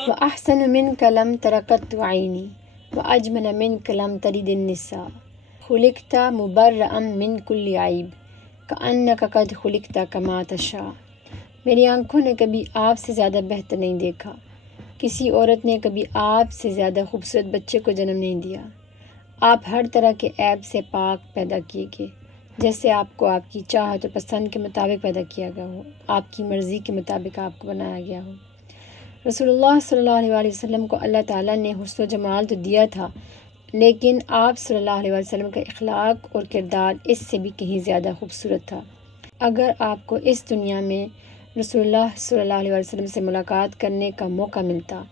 وأحسن منك لم ترقت عيني وأجمل منك لم تلد النساء خلقت مبرأ من كل عيب كأنك قد خلقت كما تشاء۔ میری آنکھوں نے کبھی آپ سے زیادہ بہتر نہیں دیکھا، کسی عورت نے کبھی آپ سے زیادہ خوبصورت بچے کو جنم نہیں دیا۔ آپ ہر طرح کے عیب سے پاک پیدا کیے گئے، جیسے آپ کو آپ کی چاہت اور پسند کے مطابق پیدا کیا گیا ہو، آپ کی مرضی کے مطابق آپ کو بنایا گیا ہو۔ رسول اللہ صلی اللہ علیہ وسلم کو اللہ تعالیٰ نے حسن و جمال تو دیا تھا، لیکن آپ صلی اللہ علیہ وسلم کا اخلاق اور کردار اس سے بھی کہیں زیادہ خوبصورت تھا۔ اگر آپ کو اس دنیا میں رسول اللہ صلی اللہ علیہ وسلم سے ملاقات کرنے کا موقع ملتا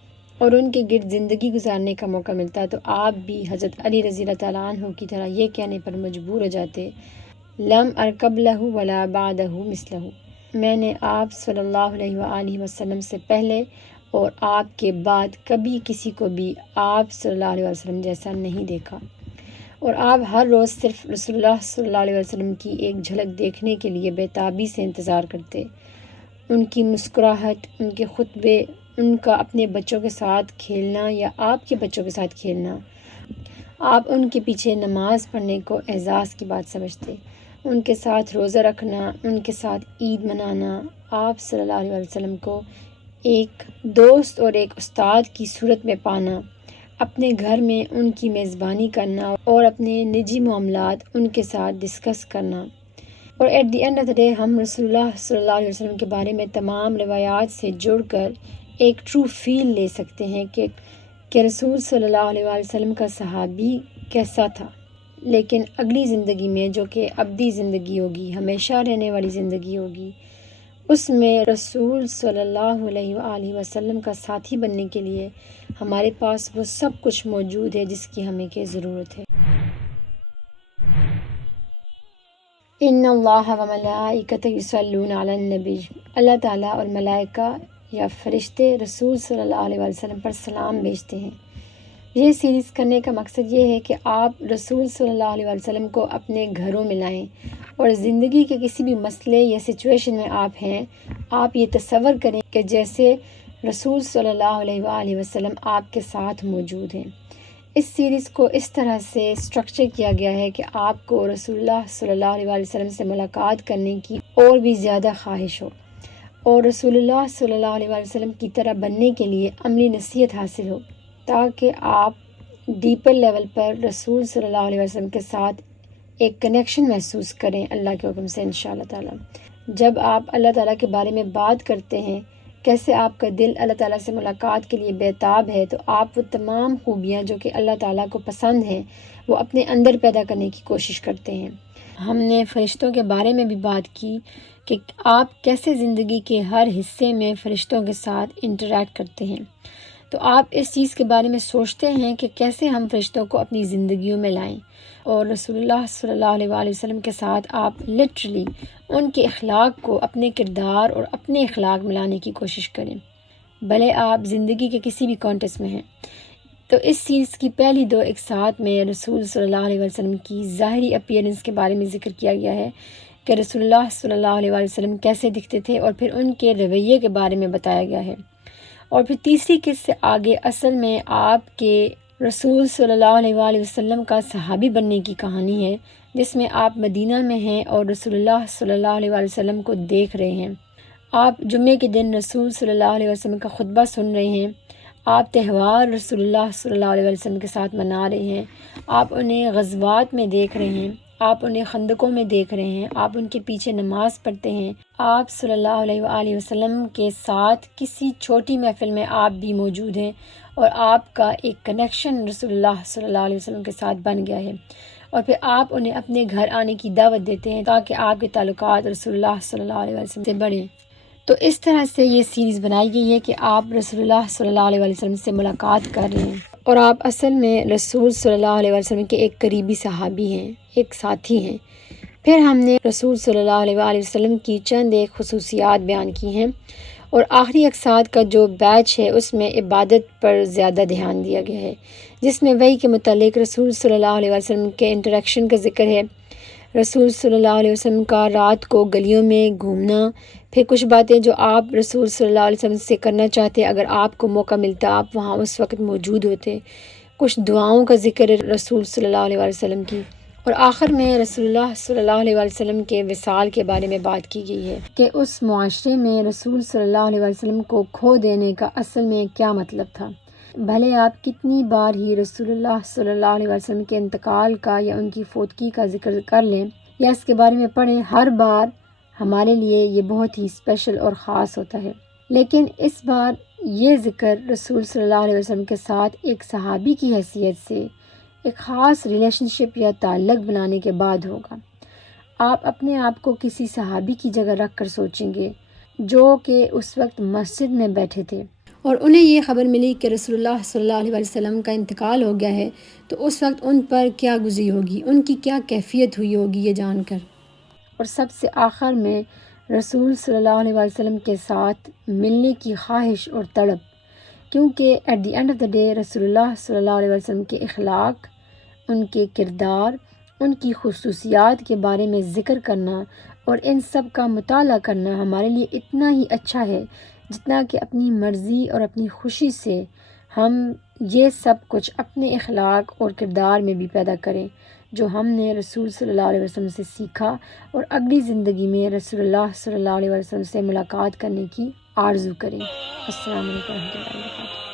اور ان کے گرد زندگی گزارنے کا موقع ملتا تو آپ بھی حضرت علی رضی اللہ تعالیٰ عنہ کی طرح یہ کہنے پر مجبور ہو جاتے، لم ارکب لہ ولا بعدہ مثلہ، میں نے آپ صلی اللہ علیہ وآلہ وسلم سے پہلے اور آپ کے بعد کبھی کسی کو بھی آپ صلی اللہ علیہ وسلم جیسا نہیں دیکھا۔ اور آپ ہر روز صرف رسول اللہ صلی اللہ علیہ وسلم کی ایک جھلک دیکھنے کے لیے بےتابی سے انتظار کرتے، ان کی مسکراہٹ، ان کے خطبے، ان کا اپنے بچوں کے ساتھ کھیلنا یا آپ کے بچوں کے ساتھ کھیلنا۔ آپ ان کے پیچھے نماز پڑھنے کو اعزاز کی بات سمجھتے، ان کے ساتھ روزہ رکھنا، ان کے ساتھ عید منانا، آپ صلی اللہ علیہ وسلم کو ایک دوست اور ایک استاد کی صورت میں پانا، اپنے گھر میں ان کی میزبانی کرنا اور اپنے نجی معاملات ان کے ساتھ ڈسکس کرنا۔ اور at the end of the day ہم رسول اللہ صلی اللہ علیہ وسلم کے بارے میں تمام روایات سے جڑ کر ایک ٹرو فیل لے سکتے ہیں کہ رسول صلی اللہ علیہ وسلم کا صحابی کیسا تھا۔ لیکن اگلی زندگی میں، جو کہ ابدی زندگی ہوگی، ہمیشہ رہنے والی زندگی ہوگی، اس میں رسول صلی اللہ علیہ وآلہ وسلم کا ساتھی بننے کے لیے ہمارے پاس وہ سب کچھ موجود ہے جس کی ہمیں کی ضرورت ہے۔ ان اللہ و ملائکتہ یصلون علی النبی، اللہ تعالیٰ اور ملائکہ یا فرشتے رسول صلی اللہ علیہ وسلم پر سلام بھیجتے ہیں۔ یہ سیریز کرنے کا مقصد یہ ہے کہ آپ رسول صلی اللہ علیہ وسلم کو اپنے گھروں میں لائیں، اور زندگی کے کسی بھی مسئلے یا سچویشن میں آپ ہیں، آپ یہ تصور کریں کہ جیسے رسول صلی اللہ علیہ وآلہ وسلم آپ کے ساتھ موجود ہیں۔ اس سیریز کو اس طرح سے اسٹرکچر کیا گیا ہے کہ آپ کو رسول اللہ صلی اللہ علیہ وآلہ وسلم سے ملاقات کرنے کی اور بھی زیادہ خواہش ہو، اور رسول اللہ صلی اللہ علیہ وآلہ وسلم کی طرح بننے کے لیے عملی نصیحت حاصل ہو، تاکہ آپ ڈیپر لیول پر رسول صلی اللہ علیہ وسلم کے ساتھ ایک کنیکشن محسوس کریں اللہ کے حکم سے انشاءاللہ تعالی۔ جب آپ اللہ تعالیٰ کے بارے میں بات کرتے ہیں، کیسے آپ کا دل اللہ تعالیٰ سے ملاقات کے لیے بیتاب ہے، تو آپ وہ تمام خوبیاں جو کہ اللہ تعالیٰ کو پسند ہیں وہ اپنے اندر پیدا کرنے کی کوشش کرتے ہیں۔ ہم نے فرشتوں کے بارے میں بھی بات کی کہ آپ کیسے زندگی کے ہر حصے میں فرشتوں کے ساتھ انٹریکٹ کرتے ہیں۔ تو آپ اس چیز کے بارے میں سوچتے ہیں کہ کیسے ہم فرشتوں کو اپنی زندگیوں میں لائیں، اور رسول اللہ صلی اللہ علیہ وآلہ وسلم کے ساتھ آپ لٹرلی ان کے اخلاق کو اپنے کردار اور اپنے اخلاق میں لانے کی کوشش کریں، بھلے آپ زندگی کے کسی بھی کانٹیکس میں ہیں۔ تو اس سیریز کی پہلی دو اقساط میں رسول صلی اللہ علیہ وسلم کی ظاہری اپیرنس کے بارے میں ذکر کیا گیا ہے کہ رسول اللہ صلی اللہ علیہ وسلم کیسے دکھتے تھے، اور پھر ان کے رویے کے بارے میں بتایا گیا ہے۔ اور پھر تیسری قسط سے آگے اصل میں آپ کے رسول صلی اللہ علیہ وآلہ وسلم کا صحابی بننے کی کہانی ہے، جس میں آپ مدینہ میں ہیں اور رسول اللہ صلی اللہ علیہ وآلہ وسلم کو دیکھ رہے ہیں۔ آپ جمعے کے دن رسول صلی اللہ علیہ وسلم کا خطبہ سن رہے ہیں، آپ تہوار رسول اللہ صلی اللہ علیہ وسلم کے ساتھ منا رہے ہیں، آپ انہیں غزوات میں دیکھ رہے ہیں، آپ انہیں خندقوں میں دیکھ رہے ہیں، آپ ان کے پیچھے نماز پڑھتے ہیں، آپ صلی اللہ علیہ وآلہ وسلم کے ساتھ کسی چھوٹی محفل میں آپ بھی موجود ہیں، اور آپ کا ایک کنیکشن رسول اللہ صلی اللہ علیہ وسلم کے ساتھ بن گیا ہے، اور پھر آپ انہیں اپنے گھر آنے کی دعوت دیتے ہیں تاکہ آپ کے تعلقات رسول اللہ صلی اللہ علیہ وسلم سے بڑھیں۔ تو اس طرح سے یہ سیریز بنائی گئی ہے کہ آپ رسول اللہ صلی اللہ علیہ وسلم سے ملاقات کر رہے ہیں، اور آپ اصل میں رسول صلی اللہ علیہ وسلم کے ایک قریبی صحابی ہیں، ایک ساتھی ہیں۔ پھر ہم نے رسول صلی اللہ علیہ وآلہ وسلم کی چند ایک خصوصیات بیان کی ہیں، اور آخری اقساط کا جو بیچ ہے اس میں عبادت پر زیادہ دھیان دیا گیا ہے، جس میں وحی کے متعلق رسول صلی اللہ علیہ وسلم کے انٹریکشن کا ذکر ہے، رسول صلی اللہ علیہ وسلم کا رات کو گلیوں میں گھومنا، پھر کچھ باتیں جو آپ رسول صلی اللہ علیہ وسلم سے کرنا چاہتے، اگر آپ کو موقع ملتا آپ وہاں اس وقت موجود ہوتے، کچھ دعاؤں کا ذکر رسول صلی اللہ علیہ وسلم کی، اور آخر میں رسول اللہ صلی اللہ علیہ وسلم کے وصال کے بارے میں بات کی گئی ہے کہ اس معاشرے میں رسول صلی اللہ علیہ وسلم کو کھو دینے کا اصل میں کیا مطلب تھا۔ بھلے آپ کتنی بار ہی رسول اللہ صلی اللہ علیہ وسلم کے انتقال کا یا ان کی فوتگی کا ذکر کر لیں یا اس کے بارے میں پڑھیں، ہر بار ہمارے لیے یہ بہت ہی اسپیشل اور خاص ہوتا ہے۔ لیکن اس بار یہ ذکر رسول صلی اللہ علیہ وسلم کے ساتھ ایک صحابی کی حیثیت سے ایک خاص ریلیشن شپ یا تعلق بنانے کے بعد ہوگا۔ آپ اپنے آپ کو کسی صحابی کی جگہ رکھ کر سوچیں گے جو کہ اس وقت مسجد میں بیٹھے تھے اور انہیں یہ خبر ملی کہ رسول اللہ صلی اللہ علیہ وسلم کا انتقال ہو گیا ہے، تو اس وقت ان پر کیا گزری ہوگی، ان کی کیا کیفیت ہوئی ہوگی یہ جان کر۔ اور سب سے آخر میں رسول صلی اللہ علیہ وسلم کے ساتھ ملنے کی خواہش اور تڑپ، کیونکہ at the end of the day رسول اللہ صلی اللہ علیہ وسلم کے اخلاق، ان کے کردار، ان کی خصوصیات کے بارے میں ذکر کرنا اور ان سب کا مطالعہ کرنا ہمارے لیے اتنا ہی اچھا ہے جتنا کہ اپنی مرضی اور اپنی خوشی سے ہم یہ سب کچھ اپنے اخلاق اور کردار میں بھی پیدا کریں جو ہم نے رسول صلی اللہ علیہ وسلم سے سیکھا، اور اگلی زندگی میں رسول اللہ صلی اللہ علیہ وسلم سے ملاقات کرنے کی آرزو کریں۔ السلام علیکم ورحمۃ اللہ وبرکاتہ۔